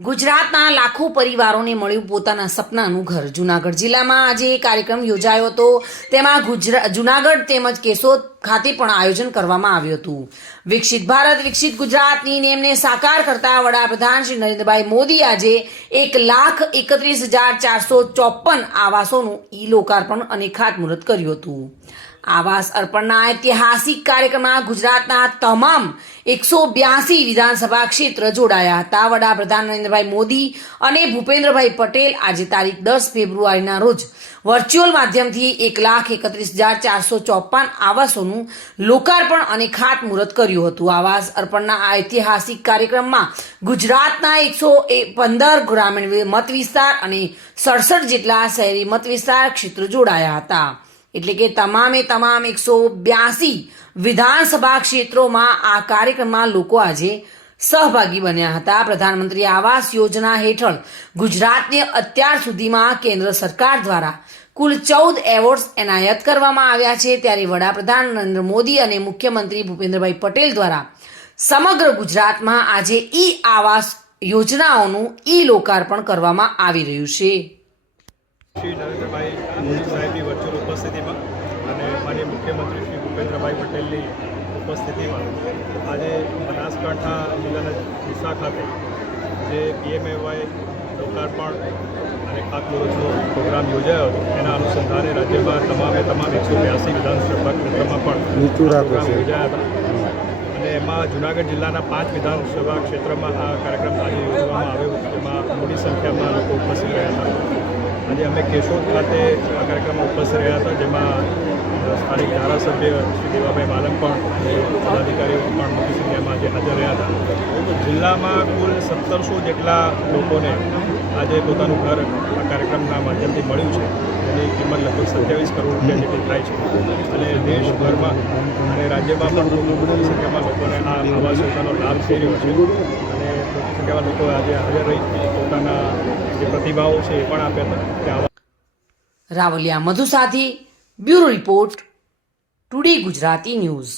ગુજરાતના લાખો પરિવારોને મળ્યું પોતાના સપનાનું ઘર। જૂનાગઢ જિલ્લામાં આજે કાર્યક્રમ યોજાયો હતો। તેમાં જૂનાગઢ તેમજ કેશોદ ખાતે પણ આયોજન કરવામાં આવ્યું હતું। વિકસિત ભારત વિકસિત ગુજરાતની નેમને સાકાર કરતા વડાપ્રધાન શ્રી નરેન્દ્રભાઈ મોદી આજે 1,31,454 આવાસોનું લોકાર્પણ અને ખાતમુહૂર્ત કર્યું હતું। આવાસ અર્પણના ઐતિહાસિક કાર્યક્રમમાં ગુજરાતના તમામ 182 વિધાનસભા ક્ષેત્ર જોડાયા હતા। વડાપ્રધાન નરેન્દ્રભાઈ મોદી અને ભૂપેન્દ્રભાઈ પટેલ આજે તારીખ 10 ફેબ્રુઆરીના રોજ વર્ચ્યુઅલ માધ્યમથી 1,31,454 આવાસોનું લોકાર્પણ અને ખાતમુહૂર્ત કર્યું હતું। આવાસ અર્પણના આ ઐતિહાસિક કાર્યક્રમમાં ગુજરાતના 115 ગ્રામીણ મત વિસ્તાર અને 67 જેટલા શહેરી મત વિસ્તાર ક્ષેત્રો જોડાયા હતા। એટલે કે તમામે તમામ 182 વિધાનસભા ક્ષેત્રોમાં આ કાર્યક્રમમાં લોકો આજે સહભાગી બન્યા હતા। પ્રધાનમંત્રી આવાસ યોજના હેઠળ ગુજરાતને અત્યાર સુધીમાં કેન્દ્ર સરકાર દ્વારા કુલ 14 એવોર્ડ્સ એનાયત કરવામાં આવ્યા છે। ત્યારે વડાપ્રધાન નરેન્દ્ર મોદી અને મુખ્યમંત્રી ભૂપેન્દ્રભાઈ પટેલ દ્વારા સમગ્ર ગુજરાતમાં આજે આવાસ યોજનાઓનું લોકાર્પણ કરવામાં આવી રહ્યું છે। શ્રી નરેન્દ્રભાઈ મોદી સાહેબની વર્ચ્યુઅલ ઉપસ્થિતિમાં અને માનનીય મુખ્યમંત્રી શ્રી ભૂપેન્દ્રભાઈ પટેલની ઉપસ્થિતિમાં આજે બનાસકાંઠા જિલ્લાના ડીસા ખાતે જે પીએમએવાય લોકાર્પણ અને ખાતમુહૂર્તનો પ્રોગ્રામ યોજાયો હતો એના અનુસંધાને રાજ્યમાં તમામ 182 વિધાનસભા ક્ષેત્રમાં પણ પ્રોગ્રામ યોજાયા હતા અને એમાં જૂનાગઢ જિલ્લાના 5 વિધાનસભા ક્ષેત્રમાં આ કાર્યક્રમ આજે યોજવામાં આવ્યો, જેમાં મોટી સંખ્યામાં લોકો ઉપસ્થિત રહ્યા હતા। આજે અમે કેશોદ ખાતે આ કાર્યક્રમમાં ઉપસ્થિત રહ્યા હતા, જેમાં સ્થાનિક ધારાસભ્ય શ્રી દેવાભાઈ માલમ પણ પદાધિકારીઓ પણ મોટી સંખ્યામાં આજે હાજર રહ્યા હતા। જિલ્લામાં કુલ 1700 જેટલા લોકોને આજે પોતાનું ઘર આ કાર્યક્રમના માધ્યમથી મળ્યું છે, જેની કિંમત લગભગ 27 કરોડ રૂપિયા જેટલી થાય છે અને દેશભરમાં અને રાજ્યમાં પણ મોટી સંખ્યામાં લોકોને આ આવાસ યોજનાનો લાભ થઈ રહ્યો છે અને મોટી સંખ્યામાં લોકો આજે હાજર રહી પોતાના જે પ્રતિભાવો છે એ પણ આપ્યા હતા। રાવલિયા મધુ સાથે bureau report, today Gujarati news.